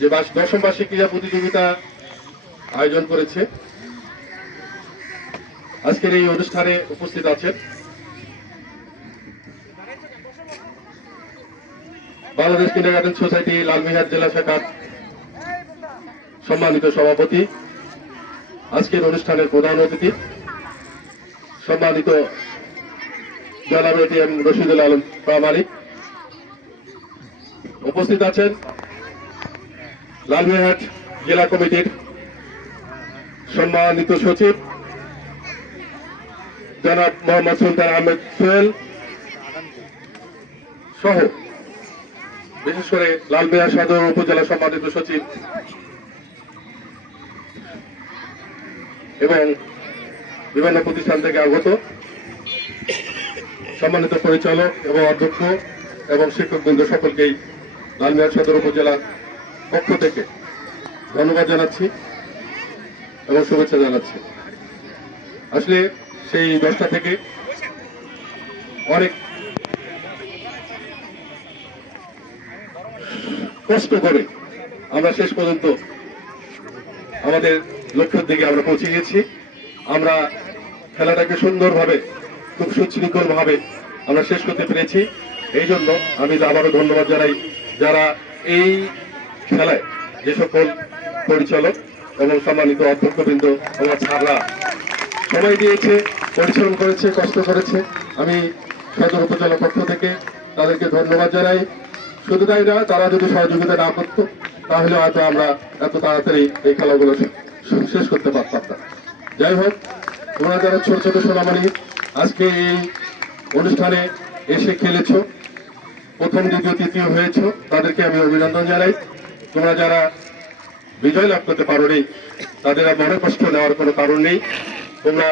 যে দশম বার্ষিক ক্রীড়া প্রতিযোগিতা আয়োজন করেছে। আজকের এই অনুষ্ঠানে উপস্থিত আছেন বাংলাদেশ কিন্ডারগার্টেন সোসাইটি লালমিরহাট জেলা শাখার সম্মানিত সভাপতি, আজকের অনুষ্ঠানের প্রধান অতিথি সম্মানিত জনাব এটিএম রশিদুল আলম প্রামাণিক, উপস্থিত আছেন লালমিরহাট জেলা কমিটির সম্মানিত সচিব জনাব মোহাম্মদ সুলতান আহমেদ সোহেল সহ বিশেষ করে লালমিরহাট সদর উপজেলা সম্মানিত সচিব এবং বিভিন্ন প্রতিষ্ঠান থেকে আগত সম্মানিত পরিচালক এবং অধ্যক্ষ এবং শিক্ষকবৃন্দ সকলকেই লালমিরহাট সদর উপজেলার পক্ষ থেকে ধন্যবাদ জানাচ্ছি এবং শুভেচ্ছা জানাচ্ছি। আসলে সেই 10টা থেকে অনেক কষ্ট করে আমরা শেষ পর্যন্ত আমাদের লক্ষ্যের দিকে আমরা পৌঁছে গেছি। আমরা খেলাটাকে সুন্দরভাবে খুব সুশৃঙ্খল ভাবে আমরা শেষ করতে পেরেছি। এই জন্য আমি আবারও ধন্যবাদ জানাই যারা এই খেলায় যে সকল পরিচালক এবং সম্মানিত অধ্যক্ষবৃন্দ আমার ছাড়া সময় দিয়েছে, পরিশ্রম করেছে, কষ্ট করেছে। আমি সদর উপজেলার পক্ষ থেকে তাদেরকে ধন্যবাদ জানাই। শুধু তাই না, তারা যদি সহযোগিতা না করতো তাহলে হয়তো আমরা এত তাড়াতাড়ি এই খেলাগুলো শেষ করতে পারতাম না। যাই হোক, তোমরা যারা ছোট ছোট সোনামণি আজকে এই অনুষ্ঠানে এসে খেলেছ, প্রথম দ্বিতীয় তৃতীয় হয়েছ, তাদেরকে আমি অভিনন্দন জানাই। তোমরা যারা বিজয় লাভ করতে পারোনি তাদের আর মনে কষ্ট নেওয়ার কোনো কারণ নেই। তোমরা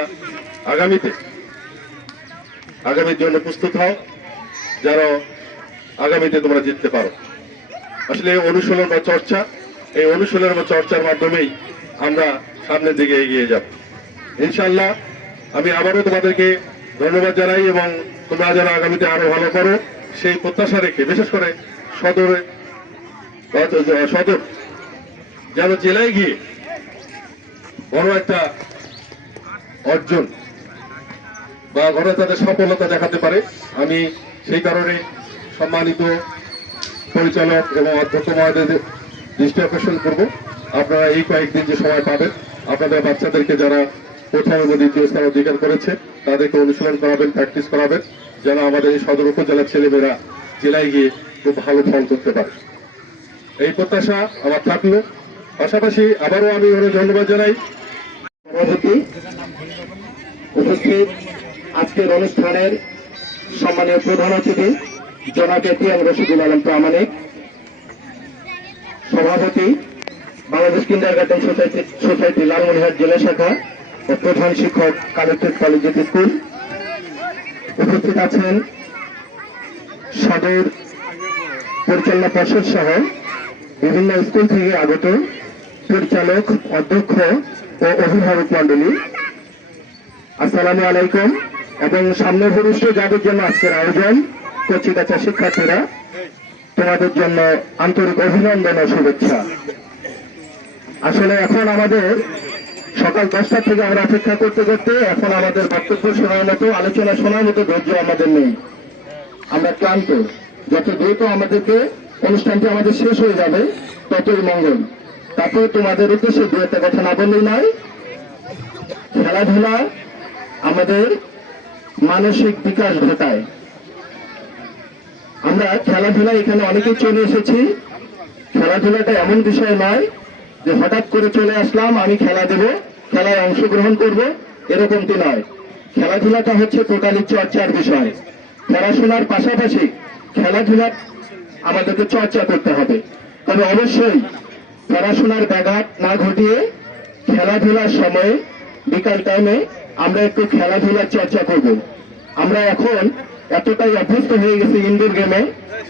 আগামীর জন্য প্রস্তুত হও, যারা আগামীতে তোমরা জিততে পারো। আসলে অনুশীলন বা চর্চা, এই অনুশীলন বা চর্চার মাধ্যমেই আমরা সামনের দিকে এগিয়ে যাব ইনশাআল্লাহ। আমি আবারও তোমাদেরকে ধন্যবাদ জানাই এবং তোমরা যারা আগামীতে আরো ভালো করো সেই প্রত্যাশা রেখে, বিশেষ করে সদর যেন জেলায় গিয়ে বড় একটা অর্জন বা বড় তাদের সফলতা দেখাতে পারে, আমি সেই কারণে সম্মানিত পরিচালক এবং অধ্যক্ষ মহোদয়দের দৃষ্টি আকর্ষণ করব। আপনারা এই কয়েকদিন যে সময় পাবেন, আপনাদের বাচ্চাদেরকে যারা প্রথম এবং দ্বিতীয় স্থান অধিকার করেছে তাদেরকে অনুশীলন করাবেন, প্র্যাকটিস করাবেন, যেন আমাদের এই সদর উপজেলার ছেলেমেয়েরা জেলায় গিয়ে খুব ভালো ফল করতে পারে, এই প্রত্যাশা আমার থাকলো। পাশাপাশি আবারও আমি অনেক ধন্যবাদ জানাই সভাপতি, উপস্থিত আজকের অনুষ্ঠানের সম্মানীয় প্রধান অতিথি জনাব এটিএম রশিদুল আলম প্রামাণিক, সভাপতি বাংলাদেশ কিন্ডারগার্টেন সোসাইটি লালমনিরহাট জেলা শাখা ও প্রধান শিক্ষক কালেক্টেড কলেজিয়েট স্কুল, উপস্থিত আছেন সদর পরিচালনা পর্ষদ সহ বিভিন্ন স্কুল থেকে আগত পরিচালক, অধ্যক্ষ ও অভিভাবক মন্ডলী, আসসালামু আলাইকুম। এবং সামনের ভবিষ্যৎ যাদের জন্য আজকের আয়োজন, কচিকাঁচা শিক্ষার্থীরা, তোমাদের জন্য আন্তরিক অভিনন্দন ও শুভেচ্ছা। আসলে এখন আমাদের সকাল 10টা থেকে আমরা অপেক্ষা করতে করতে এখন আমাদের বক্তব্য শোনার মতো, আলোচনা শোনার মতো ধৈর্য আমাদের নেই। আমরা ক্লান্ত। যত দ্রুত আমাদেরকে অনুষ্ঠানটি আমাদের শেষ হয়ে যাবে ততই মঙ্গল। তারপর তোমাদের উদ্দেশ্যে দু একটা কথা না বললেই নয়। খেলাধুলা আমাদের মানসিক বিকাশ ঘটায়। আমরা খেলাধুলা এখানে অনেকেই চলে এসেছি। খেলাধুলাটা এমন বিষয় নয় যে হঠাৎ করে চলে আসলাম, আমি খেলা দেব, খেলায় অংশগ্রহণ করব, এরকমটি নয়। খেলাধুলাটা হচ্ছে টোটালি চর্চার বিষয়। পড়াশোনার পাশাপাশি খেলাধুলা আমাদেরকে চর্চা করতে হবে। তবে অবশ্যই পড়াশোনার ব্যাঘাত না ঘটিয়ে খেলাধুলার সময়ে বিকাল টাইমে আমরা একটু খেলাধুলার চর্চা করব। আমরা এখন এতটাই অভ্যস্ত হয়ে গেছি ইনডোর গেমে,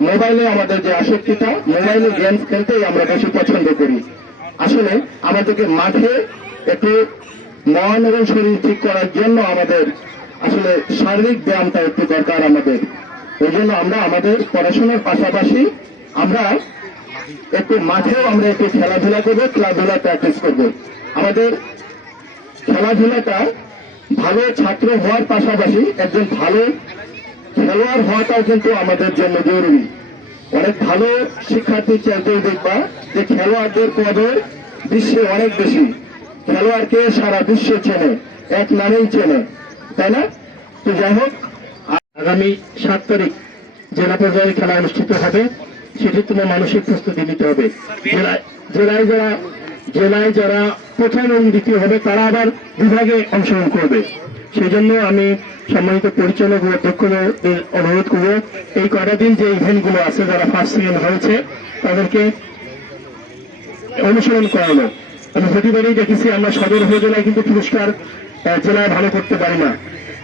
মোবাইলে আমাদের যে আসক্তিটা, মোবাইলে গেমস খেলতেই আমরা বেশি পছন্দ করি। আসলে আমাদেরকে মাঠে একটু মন এবং শরীর ঠিক করার জন্য আমাদের আসলে শারীরিক ব্যায়ামটা একটু দরকার আমাদের। ওই জন্য আমরা আমাদের পড়াশোনার পাশাপাশি আমরা একটু মাঠেও আমরা একটু খেলাধুলা করবো, খেলাধুলা প্র্যাকটিস করবো। আমাদের খেলাধুলাটা ভালো ছাত্র হওয়ার পাশাপাশি একজন ভালো খেলোয়াড় হওয়াটাও কিন্তু আমাদের জন্য জরুরি। অনেক ভালো শিক্ষার্থী চাইতেই দেখবা যে খেলোয়াড়দের কদর বিশ্বে অনেক বেশি, খেলোয়াড়কে সারা বিশ্বে চেনে, এক নামেই চেনে, তাই না? তো যাই হোক, আগামী 7 তারিখ জেলা পর্যায়ে খেলা অনুষ্ঠিত হবে, সেটির তোমার মানসিক প্রস্তুতি নিতে হবে। জেলায় যারা প্রথম এবং দ্বিতীয় হবে তারা আবার বিভাগে অংশগ্রহণ করবে। সেই জন্য আমি সম্মানিত পরিচালক ও অধ্যক্ষদের অনুরোধ করব, এই কয়টা দিন যে ইভেন্টগুলো আছে, যারা ফার্স্ট সেকেন্ড হয়েছে তাদেরকে অনুসরণ করানো। আমি প্রতিবারই দেখেছি আমরা সদর উপজেলায় কিন্তু পুরস্কার জেলায় ভালো করতে পারি না,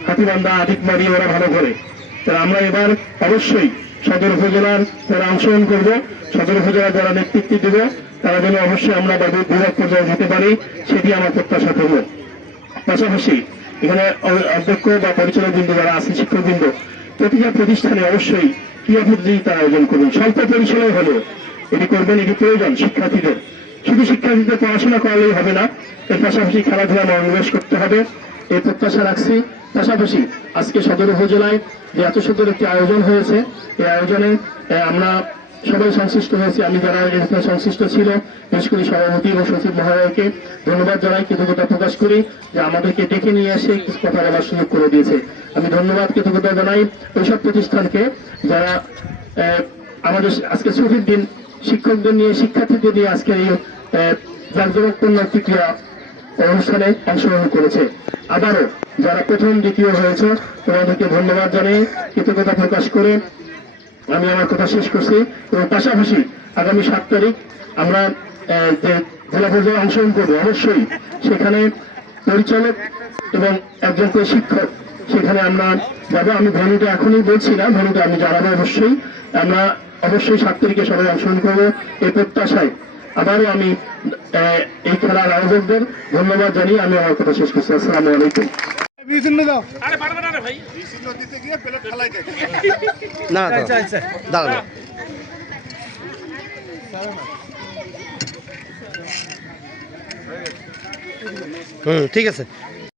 হাতিবান্ধা আদিকমারি ওরা ভালো করে। তারা আমরা এবার অবশ্যই সদর উপজেলার যারা অংশগ্রহণ করবো, সদর উপজেলার যারা নেতৃত্ব দেব, তারা যেন অবশ্যই আমরা বিভাগ পর্যায়ে যেতে পারি, সেটি আমার প্রত্যাশা করব। পাশাপাশি এখানে অধ্যক্ষ বা পরিচালক বৃন্দ যারা আছে, শিক্ষক বৃন্দ, প্রতিটা প্রতিষ্ঠানে অবশ্যই ক্রীড়া প্রতিযোগিতা আয়োজন করবেন, স্বল্প পরিসরে হলেও এটি করবেন, এটি প্রয়োজন শিক্ষার্থীদের। শুধু শিক্ষার্থীদের পড়াশোনা করালেই হবে না, এর পাশাপাশি খেলাধুলা মনোনিবেশ করতে হবে, এই প্রত্যাশা রাখছি। পাশাপাশি আজকে সদর উপজেলায় যে এত সুন্দর একটি আয়োজন হয়েছে, এই আয়োজনে আমরা সবাই সংশ্লিষ্ট হয়েছি। আমি যারা এখানে সংশ্লিষ্ট ছিল, বিশেষ করে সভাপতি এবং সচিব মহোদয়কে ধন্যবাদ জানাই, কৃতজ্ঞতা প্রকাশ করি যে আমাদেরকে ডেকে নিয়ে এসে কিছু কথা বলার সুযোগ করে দিয়েছে। আমি ধন্যবাদ কৃতজ্ঞতা জানাই ওইসব প্রতিষ্ঠানকে যারা আমাদের আজকে ছুটির দিন শিক্ষকদের নিয়ে, শিক্ষার্থীদের নিয়ে আজকে এই জাঁকজমকপূর্ণ ক্রিয়া অনুষ্ঠানে অংশগ্রহণ করেছে। আবারও যারা প্রথম দ্বিতীয় হয়েছে তোমাদেরকে ধন্যবাদ জানিয়ে কৃতজ্ঞতা প্রকাশ করে আমি আমার কথা শেষ করছি। এবং পাশাপাশি আগামী 7 তারিখ আমরা যে জেলা পর্যায়ে অংশগ্রহণ করবো, অবশ্যই সেখানে পরিচালক এবং একজন করে শিক্ষক সেখানে আমরা যাবো। আমি ভেন্যুটা এখনই বলছি না, ভেন্যুটা আমি জানাবো অবশ্যই। আমরা অবশ্যই 7 তারিখে সবাই অংশগ্রহণ করবো এই প্রত্যাশায়। আবারও আমি এই খেলার আয়োজকদের ধন্যবাদ জানিয়ে আমি আমার কথা শেষ করছি। আসসালামু আলাইকুম। না দাঁড়ানো ঠিক আছে।